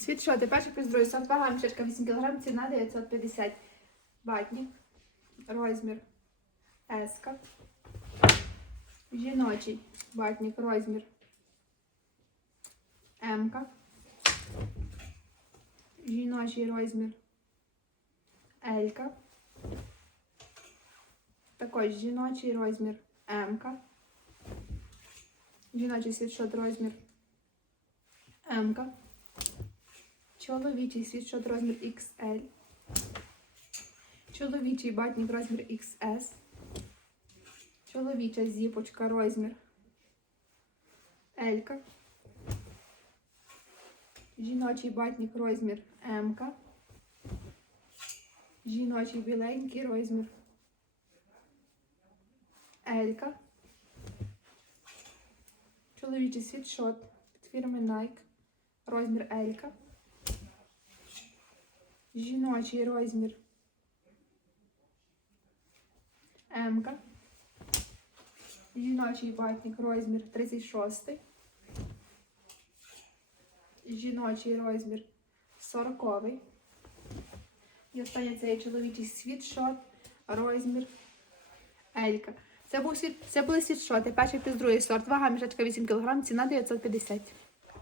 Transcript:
Світшоти, перший плюс другий сорт, вага мішечка 8 кг, ціна 950. Батник, розмір S. Жіночий батник, розмір М. Жіночий розмір L. Також жіночий розмір М. Жіночий світшот розмір М. Чоловічий світшот розмір XL. Чоловічий батник розмір XS. Чоловіча зіпочка розмір L. Жіночий батник розмір М. Жіночий біленький розмір L. Чоловічий світшот від фірми Nike. Розмір L. Жіночий розмір М. Жіночий батник розмір 36. Жіночий розмір 40. І останнє це є чоловічий світшот, розмір Елька. Це був світ, це були світшоти. Перший плюс другий сорт. Вага мішечка 8 кг, ціна 950.